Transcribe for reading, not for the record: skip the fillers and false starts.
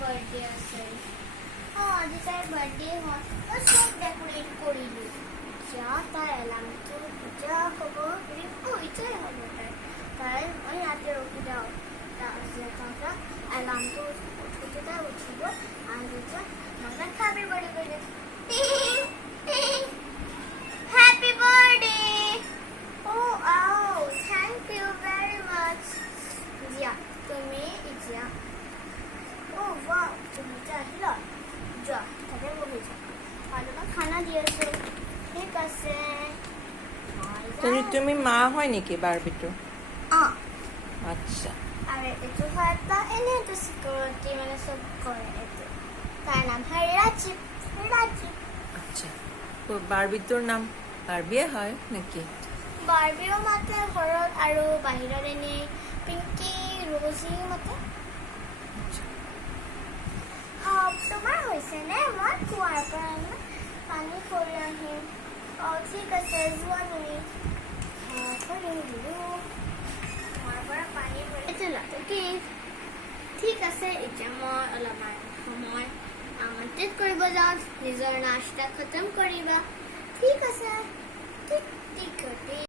Birthday আছে আজি তাইৰ বাৰ্থডে হয় মই চব ডেকোৰেট কৰিলোঁ এতিয়া তাই এলাৰ্মটো পূজা হ'ব ইটোৱে হ'ব তাই মই ইয়াতে ৰখি যাওঁ তাৰপিছত এলাৰ্মটো উঠোঁতে তাই উঠিব আৰু তেতিয়া মই তাইক হেপী বাৰ্থডে কৰি দিম Happy birthday! Oh, thank you very much. Yeah, তুমি এতিয়া Oh, wow, তুমি এতিয়া আহিলা যোৱা তাতে বহি যোৱা আৰু তোমাক খানা দি আছো ঠিক আছে তুমি মা হয় নেকি বাৰ্বিটোৰ? আচ্ছা আৰু এইটো হয় এটা এনেই এইটো চিকিউৰিটি মানে চব কৰে এইটো তাৰ নাম হয় ৰাজীৱ আচ্ছা বাৰ্বিটোৰ নাম বাৰ্বিয়ে হয় নেকি? বাৰ্বিও মাতে ঘৰত আৰু বাহিৰত এনেই পিংকি ৰ'জিও মাতে তোমাৰ হৈছেনে মই কুঁৱাৰ পৰা পানী কৰি আহিম ঠিক আছে যোৱা তুমি কুঁৱাৰ পৰা পানী ভৰি ঠিক আছে এতিয়া মই অলপমান সময় আমন্ত্ৰিত কৰিব যাওঁ নিজৰ নাস্তা খতম কৰিবা ঠিক আছে ঠিক